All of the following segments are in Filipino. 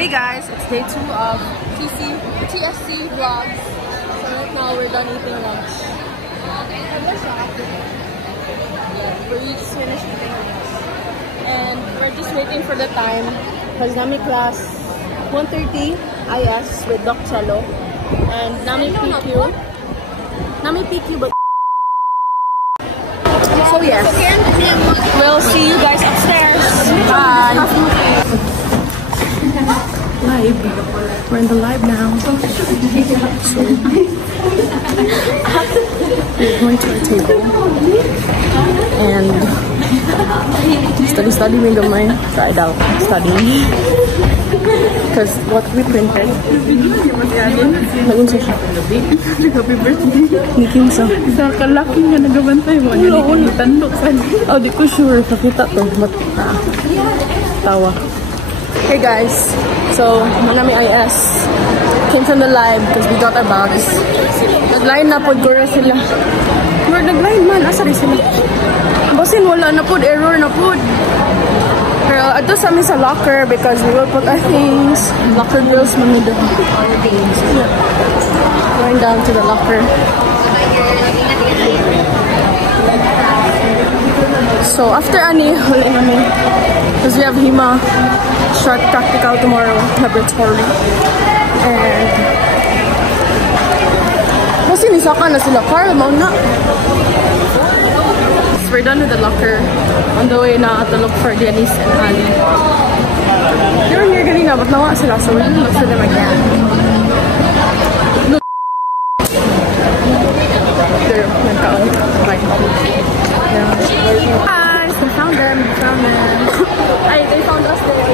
Hey guys, it's day 2 of TSC vlogs. So right now we're done eating lunch. Yeah, we just finished eating lunch. And we're just waiting for the time. Because nami class 1:30 IS with Doc Cello. And nami PQ. Nami PQ but so yes. We'll see you guys upstairs. Bye. Live. We're in the live now. So we're going to our table and study window my try it out studying because what we printed happy birthday ni Kimsa isa kalaki nga nagabantay mo ni tandok sa di ko sure pakita to but tawa. Hey guys, so Manami IS came from the live because we got our bags. Nagline na po gura sila. We're nagline man, asa rin sila. Basin wala na po, error na po. Pero ato sa amin sa locker because we will put our things. Locker bills man nito. Yeah. Going down to the locker. So after Ani, huli namin. Because we have Hima short practical tomorrow, laboratory. And kasi nisaka na sila Carl, mauna. So we're done with the locker. On the way na to look for Dennis and Ali. They were here kanina, but nawa sila, so we're gonna look for them again. Look. They're nagkaon. Right. Yeah. Guys, we found them. Ay, they found us there.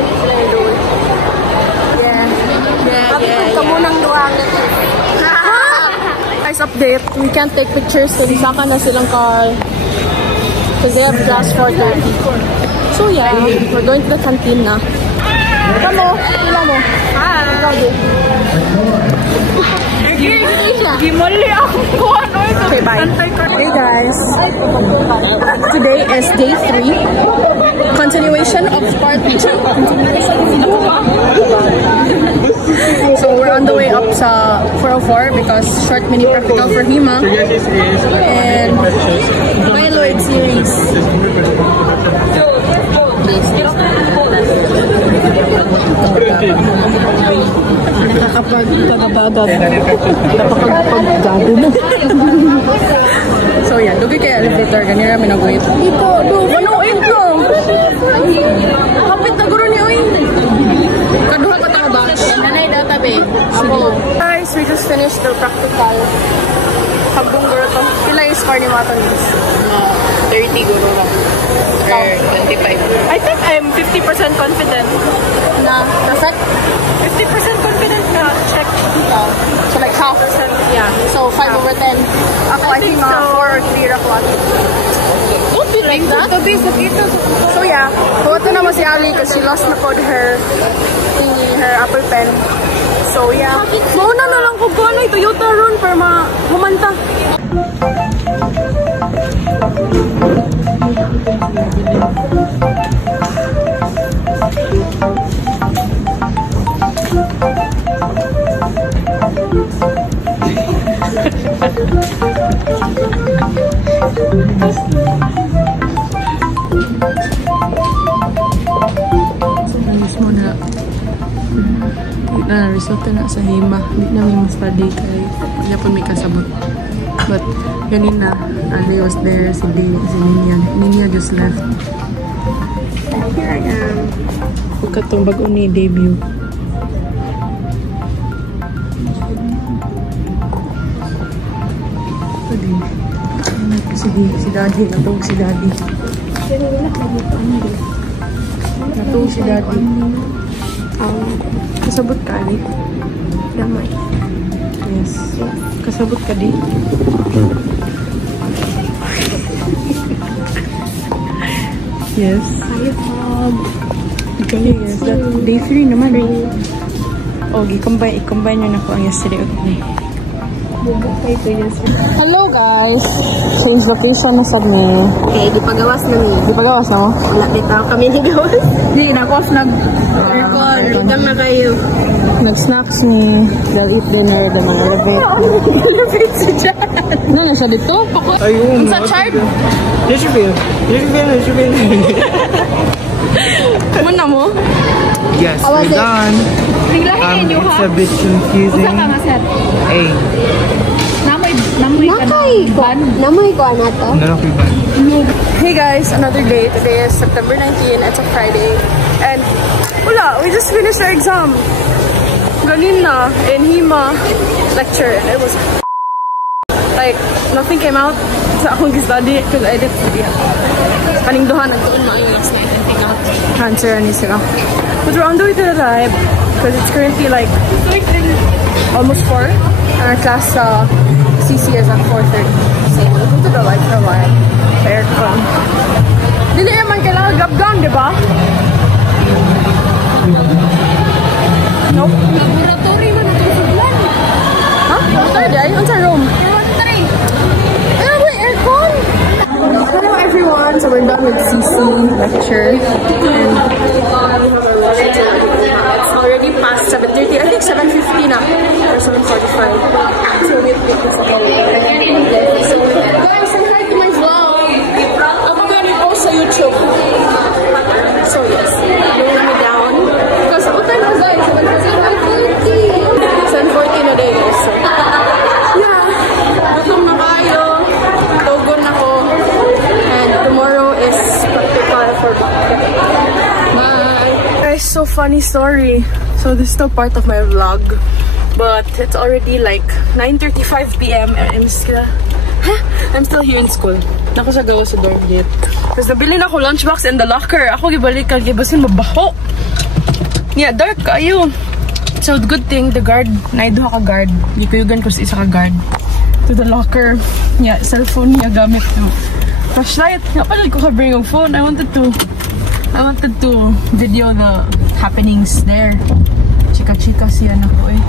Guys, update. We can't take pictures so nisaka na silang Carl. Because they have class 4:30. So yeah, we're going to the canteen na. Kamo, pila mo. Hi. Okay, bye. Hey guys. Today is day 3. Continuation of part 2. So we're on the way up sa 404 because short mini practical for Hima and Myeloid series. So yeah, dugi kay elevator ganira mi nag-wait. Dito, panuin ko. Kapit na guro ni oy. Kaduha ka ta ba? Nanay database. Guys, we just finished the practical. Hagdong guro to. Pila yung score ni Maton? 30 guro lang. Or 25. I think I'm 50% confident. Na perfect? 50% confident na check. So like half percent? Yeah. So 5 over 10. Ako I think so. 4 or 3 ako. Don't be like that. So yeah, buwato naman si Ali because she lost na po her Apple Pen. So yeah. Mauna na lang ko ano yung Toyota ron para humanta. Result na sa Hima. Hindi namin ma-study kay hindi po may kasabot. But ganina, Ali was there, si Ninya. Ninya just left. And here I am. Pagkatong bago ni debut. Si Daddy. Natong si Daddy. Natong si Daddy. Kasabot ka, Ali? Damay. Yes. Kasabot ka, di? Yes. Okay, yes. That day 3 naman, eh. Oh, i-combine nyo na po ang yesterday. Okay. Hello guys! Change location na sa me. Okay, di pagawas na ni. Di pa gawas na mo? Wala bitaw kami ni gawas. Hindi, na-off Aircon, rhythm na kayo. Nag-snacks ni. They'll eat dinner, then mag-elevate. Elevate si Jan. Ano na siya dito? Ayun. Sa chart? Yes, you feel. Muna mo? Yes, we're done. It's a bit confusing. Hey. Namoy ko na to. Hey guys, another day. Today is September 19. It's a Friday. And wala, we just finished our exam. Ganina in HEMA lecture. And it was like, nothing came out sa akong study because I didn't study. Paningduhan, nagtuon mo yung last night and take out. Answer ni sila. But we're on the way to the lab because it's currently like almost 4. And our class CC is at 4:30. So we'll go to the light for a while. Aircon. Dili naman kailangan gab-gam, di ba? Nope. Laboratory man ito sa bulan. Huh? Laboratory day? On sa room? Laboratory. Ano ba aircon? Hello everyone. So we're done with CC lecture. And we have our lunch. It's already past 7:30. I think 7:50 na. Or 7:45. So we'll take this again. So guys, say hi to my vlog. I'm gonna post sa YouTube. So yes, lower me down. Because what time was I? 7:40 na day. So yeah, gutom na kayo. Togon ako. And tomorrow is practical for bye. Guys, so funny story. So this is still part of my vlog. But it's already like 9:35 p.m. I'm still here in school. Nako sa gawa sa dorm gate. Tapos nabili na ako lunchbox in the locker. Ako gibalik ka, gibasin mabaho. Yeah, dark kayo. So good thing the guard, naiduha ka guard. Gikuyugan ko sa isa ka guard. To the locker. Yeah, cellphone niya gamit to. Flashlight. Napalag ko ka bring yung phone. I wanted to video the happenings there. Chika-chika siya na ko eh.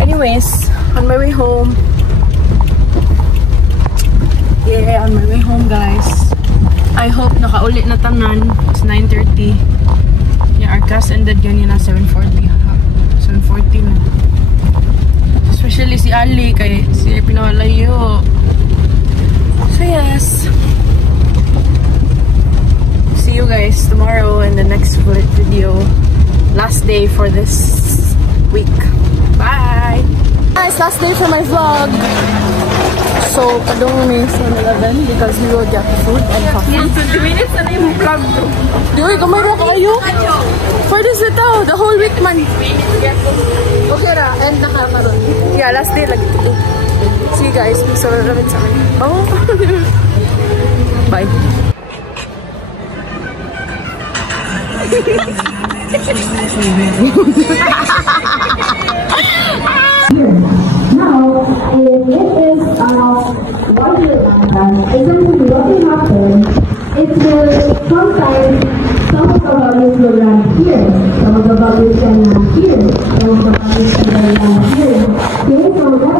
Anyways, on my way home. Yeah, on my way home guys. I hope nakaulit na tanan. It's 9:30. Yeah, our class ended ganyan na 7:40. 7:40 na. Especially si Ali kay si pinawalayo. So yes. See you guys tomorrow in the next video. Last day for this week. Bye! Guys, last day for my vlog. So, padung may 7-Eleven because we will get food and coffee. 20 minutes na yung vlog. Diyoy, gamay na kayo. For this ito, the whole week man. Okay ra, and nakakaroon. Yeah, last day lagi. See you guys, may 7-Eleven sa amin. Oh! Bye! Now, if it is water essentially what will happen is sometimes some of the values will land here, some of the values can land here, some of the values can land here. Okay, so